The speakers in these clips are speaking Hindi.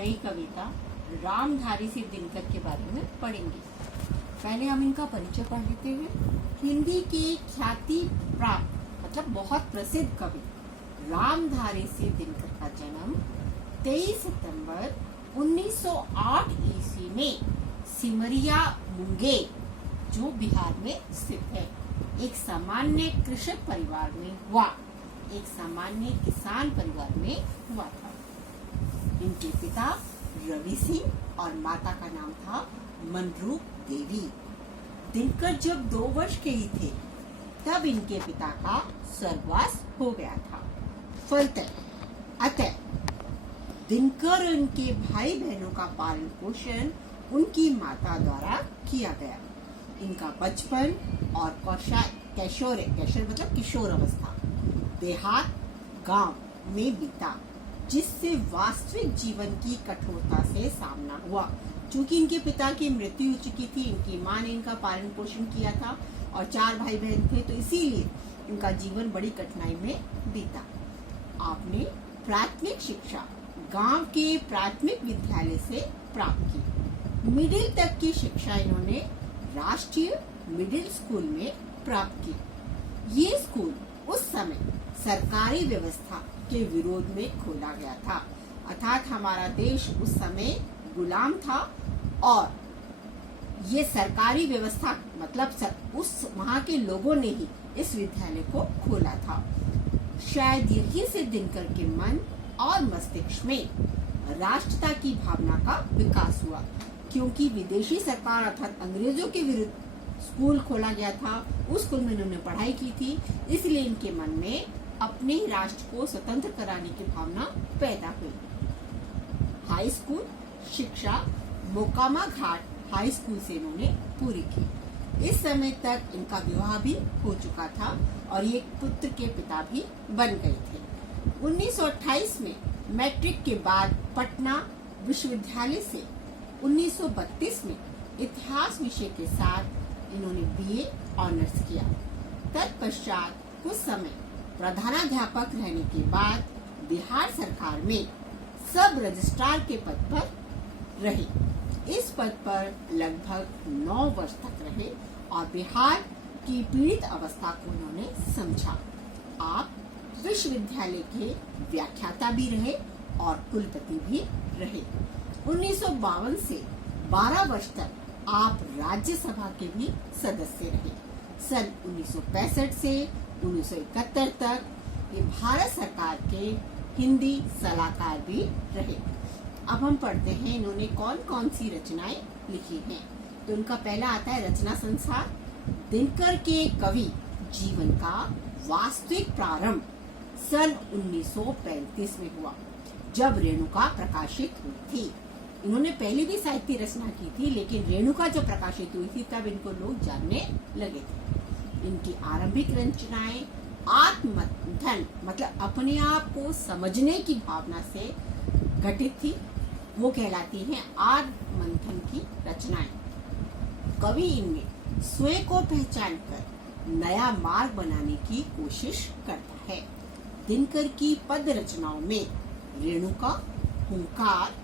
नई कविता रामधारी सिंह दिनकर के बारे में पढ़ेंगे। पहले हम इनका परिचय पढ़ लेते हैं। हिंदी के ख्याति प्राप्त मतलब बहुत प्रसिद्ध कवि रामधारी सिंह दिनकर का जन्म 23 सितंबर 1908 ईस्वी में सिमरिया मुंगेर जो बिहार में स्थित है एक सामान्य कृषक परिवार में हुआ। एक सामान्य किसान परिवार में हुआ था। इनके पिता रवि सिंह और माता का नाम था मनरूप देवी। दिनकर जब 2 वर्ष के ही थे तब इनके पिता का स्वर्गवास हो गया था। फलतः अतः दिनकर और इनके भाई बहनों का पालन पोषण उनकी माता द्वारा किया गया। इनका बचपन और कैशोर मतलब किशोर अवस्था देहात गांव में बीता, जिससे वास्तविक जीवन की कठोरता से सामना हुआ। चूंकि इनके पिता की मृत्यु हो चुकी थी, इनकी मां ने इनका पालन पोषण किया था और 4 भाई बहन थे, तो इसीलिए इनका जीवन बड़ी कठिनाई में बीता। आपने प्राथमिक शिक्षा गांव के प्राथमिक विद्यालय से प्राप्त की। मिडिल तक की शिक्षा इन्होंने राष्ट्रीय मिडिल स्कूल में प्राप्त की। ये स्कूल उस समय सरकारी व्यवस्था के विरोध में खोला गया था, अर्थात हमारा देश उस समय गुलाम था और ये सरकारी व्यवस्था मतलब उस वहाँ के लोगों ने ही इस विद्यालय को खोला था। शायद यही से दिनकर के मन और मस्तिष्क में राष्ट्रता की भावना का विकास हुआ, क्योंकि विदेशी सरकार अर्थात अंग्रेजों के विरुद्ध स्कूल खोला गया था। उस स्कूल में इन्होंने पढ़ाई की थी, इसलिए इनके मन में अपने राष्ट्र को स्वतंत्र कराने की भावना पैदा हुई। हाई स्कूल शिक्षा मोकामा घाट हाई स्कूल से इन्होंने पूरी की। इस समय तक इनका विवाह भी हो चुका था और ये पुत्र के पिता भी बन गए थे। 1928 में मैट्रिक के बाद पटना विश्वविद्यालय से 1932 में इतिहास विषय के साथ इन्होंने BA ऑनर्स किया। तत्पश्चात कुछ समय प्रधानाध्यापक रहने के बाद बिहार सरकार में सब रजिस्ट्रार के पद पर रहे। इस पद पर लगभग 9 वर्ष तक रहे और बिहार की पीड़ित अवस्था को उन्होंने समझा। आप विश्वविद्यालय के व्याख्याता भी रहे और कुलपति भी रहे। 1952 से 12 वर्ष तक आप राज्यसभा के भी सदस्य रहे। सन 1965 से 1971 तक ये भारत सरकार के हिंदी सलाहकार भी रहे। अब हम पढ़ते हैं इन्होंने कौन कौन सी रचनाएं लिखी हैं। तो इनका पहला आता है रचना संसार। दिनकर के कवि जीवन का वास्तविक प्रारंभ सन 1935 में हुआ, जब रेणुका प्रकाशित हुई थी। इन्होंने पहले भी साहित्य रचना की थी, लेकिन रेणुका जब प्रकाशित हुई थी तब इनको लोग जानने लगे थे। इनकी आरंभिक रचनाएं आत्ममंथन मतलब अपने आप को समझने की भावना से घटित थी, वो कहलाती हैं आत्ममंथन की रचनाएं। कवि इनमें स्वयं को पहचान कर नया मार्ग बनाने की कोशिश करता है। दिनकर की पद रचनाओं में रेणुका, हुंकार,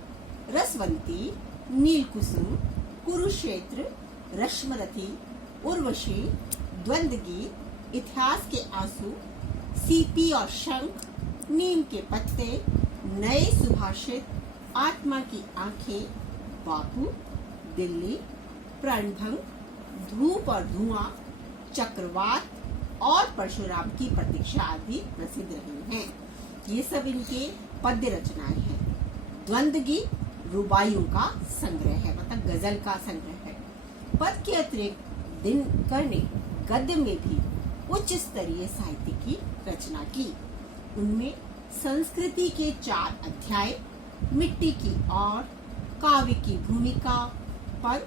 रसवंती, नीलकुसुम, कुरुक्षेत्र, रश्मरथी, उर्वशी, द्वंद्व गीत, इतिहास के आंसू, सीपी और शंख, नीम के पत्ते, नए सुभाषित, आत्मा की आंखें, बापू, दिल्ली, प्राणभंग, धूप और धुआं, चक्रवात और परशुराम की प्रतीक्षा आदि प्रसिद्ध रही हैं। ये सब इनके पद्य रचनाएं हैं। द्वंद्व गीत रुबाइयों का संग्रह है, मतलब गजल का संग्रह है। पद के अतिरिक्त दिनकर ने गद्य में भी उच्च स्तरीय साहित्य की रचना की। उनमें संस्कृति के 4 अध्याय, मिट्टी की और काव्य की भूमिका पर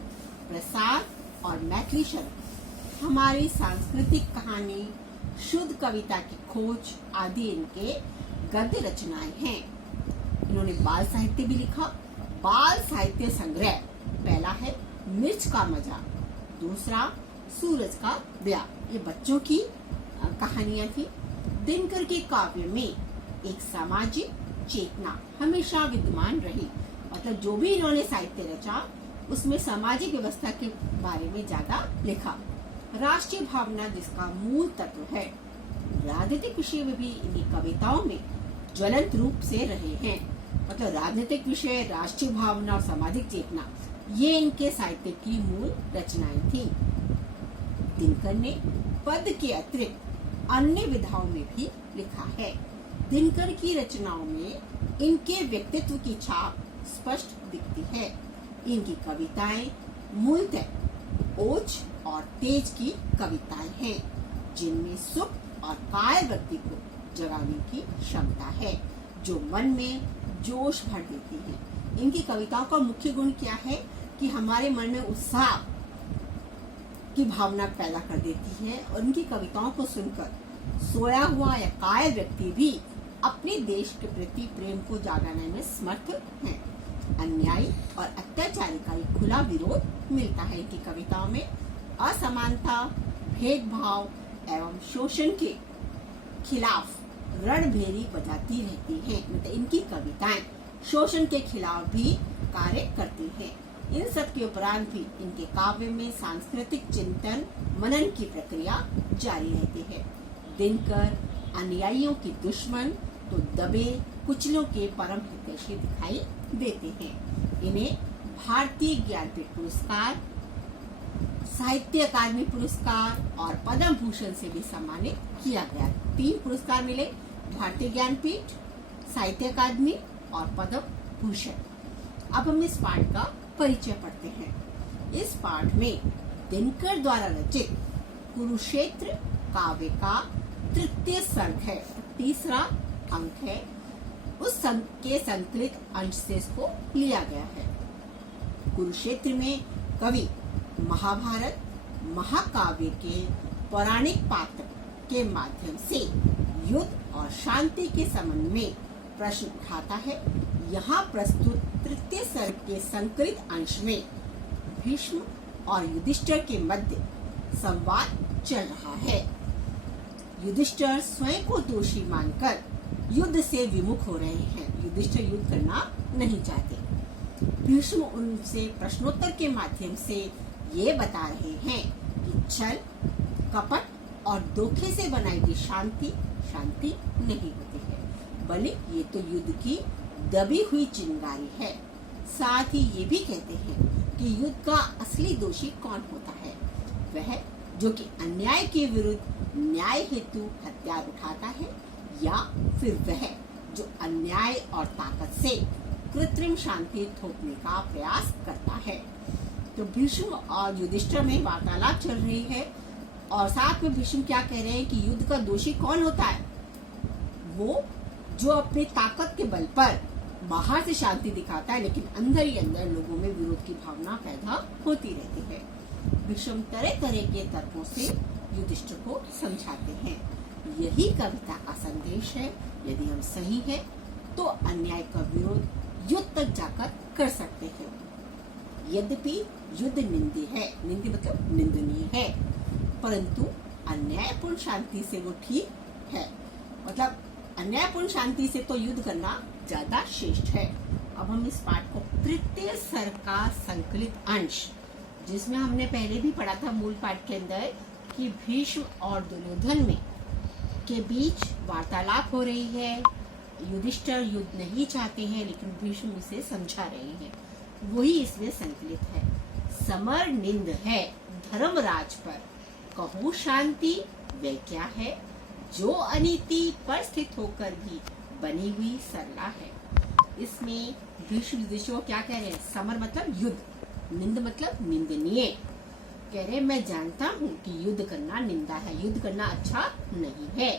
प्रसार और मैथिली शब्द, हमारी सांस्कृतिक कहानी, शुद्ध कविता की खोज आदि इनके गद्य रचनाएं हैं। इन्होंने बाल साहित्य भी लिखा। बाल साहित्य संग्रह पहला है मिर्च का मजा, दूसरा सूरज का ब्याह, ये बच्चों की कहानियां थी। दिनकर के काव्य में एक सामाजिक चेतना हमेशा विद्यमान रही और मतलब जो भी इन्होंने साहित्य रचा उसमें सामाजिक व्यवस्था के बारे में ज्यादा लिखा। राष्ट्रीय भावना जिसका मूल तत्व है, राजनीतिक विषय में भी इनकी कविताओं में ज्वलंत रूप से रहे हैं। मतलब राजनीतिक विषय, राष्ट्रीय भावना और सामाजिक चेतना, ये इनके साहित्य की मूल रचनाएं थी। दिनकर ने पद के अतिरिक्त अन्य विधाओं में भी लिखा है। दिनकर की रचनाओं में इनके व्यक्तित्व की छाप स्पष्ट दिखती है। इनकी कविताएं मूलतः ओज और तेज की कविताएं हैं, जिनमें सुख और कायर वृत्ति को जगाने की क्षमता है, जो मन में जोश भर देती है। इनकी कविताओं का मुख्य गुण क्या है कि हमारे मन में उत्साह की भावना पैदा कर देती है, और इनकी कविताओं को सुनकर सोया हुआ या कायर व्यक्ति भी अपने देश के प्रति प्रेम को जगाने में समर्थ है। अन्याय और अत्याचार का एक खुला विरोध मिलता है इनकी कविताओं में। असमानता, भेदभाव एवं शोषण के खिलाफ रणभेरी बजाती रहती हैं। मतलब इनकी कविताएं शोषण के खिलाफ भी कार्य करती हैं। इन सब के उपरांत भी इनके काव्य में सांस्कृतिक चिंतन मनन की प्रक्रिया जारी रहती है। दिनकर अनुयायियों की दुश्मन तो दबे कुचलों के परम हितैषी दिखाई देते हैं। इन्हें भारतीय ज्ञानपीठ पुरस्कार, साहित्य अकादमी पुरस्कार और पद्म भूषण से भी सम्मानित किया गया। 3 पुरस्कार मिले, भारतीय ज्ञानपीठ, साहित्य अकादमी और पद्म भूषण। अब हम इस पाठ का परिचय पढ़ते हैं। इस पाठ में दिनकर द्वारा रचित कुरुक्षेत्र काव्य का तृतीय सर्ग है, तीसरा अंक है। उस संग के संकलित अंश से इसको लिया गया है। कुरुक्षेत्र में कवि महाभारत महाकाव्य के पौराणिक पात्र के माध्यम से युद्ध और शांति के संबंध में प्रश्न उठाता है। यहाँ प्रस्तुत तृतीय सर्ग के संकलित अंश में भीष्म और युधिष्ठिर के मध्य संवाद चल रहा है। युधिष्ठिर स्वयं को दोषी मानकर युद्ध से विमुख हो रहे हैं। युधिष्ठिर युद्ध करना नहीं चाहते। भीष्म उनसे प्रश्नोत्तर के माध्यम से ये बता रहे हैं कि छल, कपट और धोखे से बनाई गई शांति शांति नहीं होती है, बल्कि ये तो युद्ध की दबी हुई चिंगारी है। साथ ही ये भी कहते हैं कि युद्ध का असली दोषी कौन होता है, वह जो कि अन्याय के विरुद्ध न्याय हेतु हथियार उठाता है, या फिर वह जो अन्याय और ताकत से कृत्रिम शांति थोपने का प्रयास करता है। तो भीष्म और युधिष्ठिर में वार्तालाप चल रही है, और साथ में भीष्म क्या कह रहे हैं कि युद्ध का दोषी कौन होता है, वो जो अपनी ताकत के बल पर बाहर से शांति दिखाता है, लेकिन अंदर ही अंदर लोगों में विरोध की भावना पैदा होती रहती है। भीष्म तरह तरह के तर्कों से युधिष्ठिर को समझाते हैं। यही कविता का संदेश है। यदि हम सही है तो अन्याय का विरोध युद्ध तक जाकर कर सकते हैं। यद्यपि युद्ध निंदनीय है, निंदनीय मतलब निंदनीय है, परंतु अन्यायपूर्ण शांति से वो ठीक है। मतलब अन्यायपूर्ण शांति से तो युद्ध करना ज्यादा श्रेष्ठ है। अब हम इस पाठ को तृतीय सर्ग का संकलित अंश, जिसमें हमने पहले भी पढ़ा था मूल पाठ के अंदर कि भीष्म और दुर्योधन में के बीच वार्तालाप हो रही है। युधिष्ठिर युद्ध नहीं चाहते हैं, लेकिन भीष्म इसे समझा रहे हैं, वही इसमें संकलित है। समर निंद है धर्मराज पर, कहूँ शांति वे क्या है, जो अनीति पर स्थित होकर भी बनी हुई सरला है। इसमें भीष्म युधिष्ठिर को क्या कह रहे हैं, समर मतलब युद्ध, निंद मतलब निंदनीय। कह रहे मैं जानता हूँ कि युद्ध करना निंदा है, युद्ध करना अच्छा नहीं है।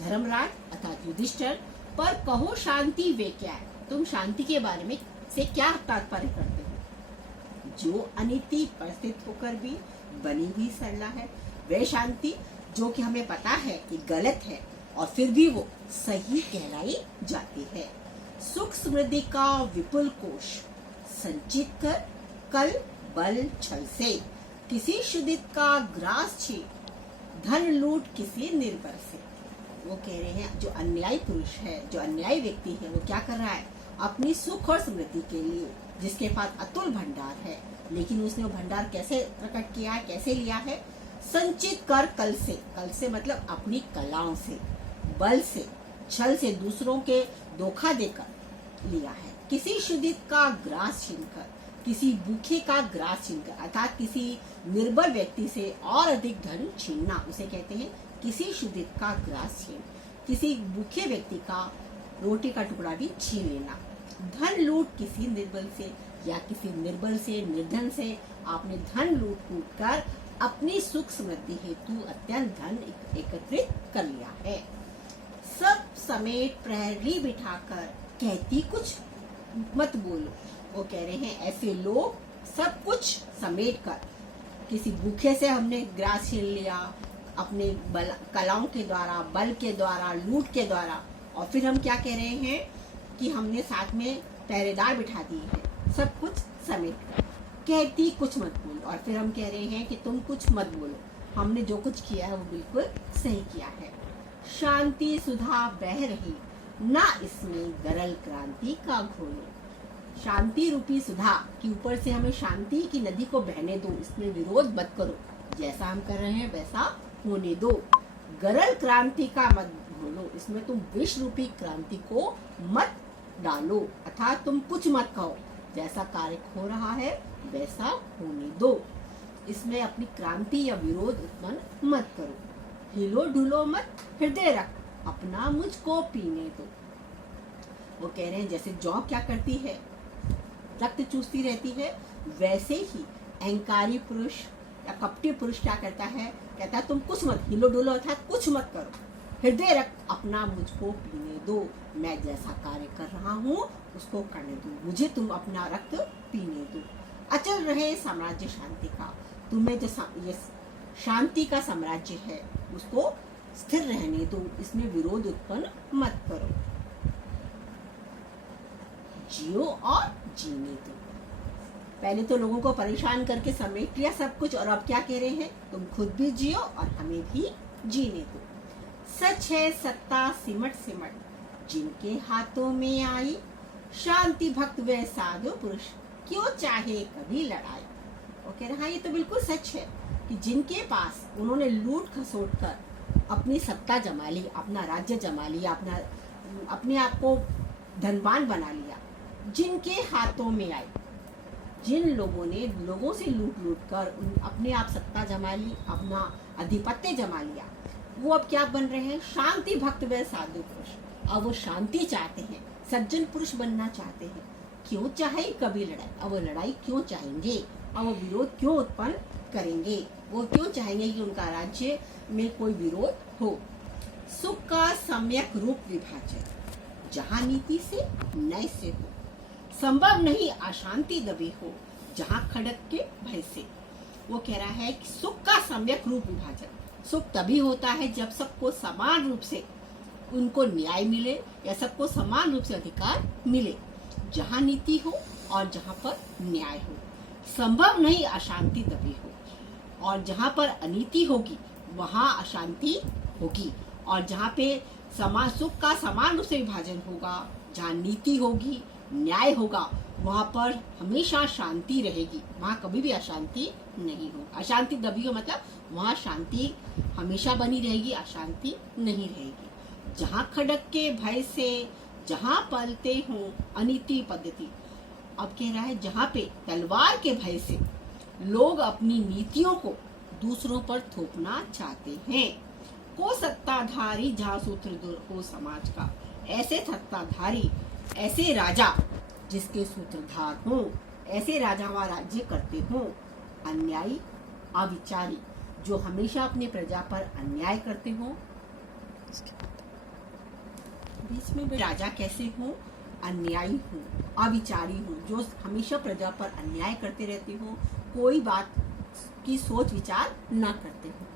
धर्मराज अर्थात युधिष्ठिर पर कहो शांति वे क्या है, तुम शांति के बारे में से क्या तात्पर्य करते हो। जो अनीति पर स्थित होकर भी बनी हुई सरला है, वे शांति जो कि हमें पता है कि गलत है और फिर भी वो सही कहलाई जाती है। सुख समृद्धि का विपुल कोश संचित कर कल बल छल से, किसी शुद्धित का ग्रास छीन, धन लूट किसी निर्भर से। वो कह रहे हैं जो अन्यायी पुरुष है, जो अन्यायी व्यक्ति है, वो क्या कर रहा है, अपनी सुख और समृद्धि के लिए, जिसके पास अतुल भंडार है, लेकिन उसने वो भंडार कैसे प्रकट किया है, कैसे लिया है? संचित कर कल से मतलब अपनी कलाओं से, बल से, छल से दूसरों के धोखा देकर लिया है। किसी शुद्धित का ग्रास छीनकर, किसी भूखे का ग्रास छीनकर, अर्थात किसी निर्बल व्यक्ति से और अधिक धन छीनना, उसे कहते हैं किसी शुद्धित का ग्रास छीन। किसी भूखे व्यक्ति का रोटी का टुकड़ा भी छीन लेना। धन लूट किसी निर्बल से या किसी निर्बल से, निर्धन से आपने धन लूट कर अपनी सुख समृद्धि हेतु अत्यंत धन एकत्रित कर लिया है। सब समेट प्रहरी बिठाकर कहती कुछ मत बोलो। वो कह रहे हैं ऐसे लोग सब कुछ समेट कर, किसी भूखे से हमने ग्रास छीन लिया अपने कलाओं के द्वारा, बल के द्वारा, लूट के द्वारा, और फिर हम क्या कह रहे हैं कि हमने साथ में पहरेदार बिठा दिए हैं। सब कुछ समेट कर कहती कुछ मत बोलो, और फिर हम कह रहे हैं कि तुम कुछ मत बोलो, हमने जो कुछ किया है वो बिल्कुल सही किया है। शांति सुधा बह रही, ना इसमें गरल क्रांति का घोलो। शांति रूपी सुधा के ऊपर से हमें शांति की नदी को बहने दो, इसमें विरोध मत करो, जैसा हम कर रहे हैं वैसा होने दो। गरल क्रांति का मत घोलो, इसमें तुम विष रूपी क्रांति को मत डालो, अर्थात तुम कुछ मत कहो, जैसा कार्य हो रहा है वैसा होने दो। इसमें अपनी क्रांति या विरोध उत्पन्न मत करो। हिलो ढुलो मत, हृदय रख अपना मुझको पीने दो। वो कह रहे हैं जैसे जौ क्या करती है, रक्त चूसती रहती है, वैसे ही अहंकारी पुरुष या कपटी पुरुष क्या करता है, कहता है तुम कुछ मत हिलो डुलो, अर्थात कुछ मत करो, हृदय रख अपना मुझको पीने दो, मैं जैसा कार्य कर रहा हूँ उसको करने दो, मुझे तुम अपना रक्त पीने दो। अचल रहे साम्राज्य शांति का, तुम्हें जो ये शांति का साम्राज्य है उसको स्थिर रहने दो, इसमें विरोध उत्पन्न मत करो। जियो और जीने दो। पहले तो लोगों को परेशान करके समेट लिया सब कुछ, और अब क्या कह रहे हैं, तुम खुद भी जियो और हमें भी जीने दो। सच है सत्ता सिमट सिमट जिनके हाथों में आई, शांति भक्त व साधु पुरुष क्यों चाहे कभी लड़ाई। वो कह रहा है ये तो बिल्कुल सच है कि जिनके पास उन्होंने लूट खसोट कर अपनी सत्ता जमा ली, अपना राज्य जमा लिया, अपने आप को धनवान बना लिया, जिनके हाथों में आए, जिन लोगों ने लोगों से लूट कर अपने आप सत्ता जमा ली, अपना अधिपत्य जमा लिया, वो अब क्या बन रहे हैं, शांति भक्त व साधु पुरुष। अब वो शांति चाहते हैं, सज्जन पुरुष बनना चाहते हैं, क्यों चाहे कभी लड़ाई। अब वो लड़ाई क्यों चाहेंगे, अब वो विरोध क्यों उत्पन्न करेंगे, वो क्यों चाहेंगे कि उनका राज्य में कोई विरोध हो। सुख का सम्यक रूप विभाजन जहाँ नीति से न्याय से हो, संभव नहीं अशांति दबे हो जहाँ खड़क के भय से। वो कह रहा है कि सुख का सम्यक रूप विभाजन, सुख तभी होता है जब सबको समान रूप से उनको न्याय मिले या सबको समान रूप से अधिकार मिले, जहाँ नीति हो और जहाँ पर न्याय हो। संभव नहीं अशांति दबी हो, और जहाँ पर अनीति होगी वहाँ अशांति होगी, और जहाँ पे सुख का समान रूप से विभाजन होगा, जहाँ नीति होगी, न्याय होगा, वहाँ पर हमेशा शांति रहेगी, वहाँ कभी भी अशांति नहीं होगी। अशांति दबी हो मतलब वहाँ शांति हमेशा बनी रहेगी, अशांति नहीं रहेगी। जहाँ खड़क के भय से जहाँ पलते हों अनीति पद्धति। अब कह रहा है जहाँ पे तलवार के भय से लोग अपनी नीतियों को दूसरों पर थोपना चाहते हैं। को सत्ताधारी जहाँ सूत्र दूर हो समाज का, ऐसे सत्ताधारी, ऐसे राजा जिसके सूत्रधार हों, ऐसे राजा वहाँ राज्य करते हों। अन्यायी अविचारी जो हमेशा अपने प्रजा पर अन्याय करते हों। बीच में राजा कैसे हों, अन्यायी हों, अविचारी हों, जो हमेशा प्रजा पर अन्याय करते रहते हों, कोई बात की सोच विचार न करते हों।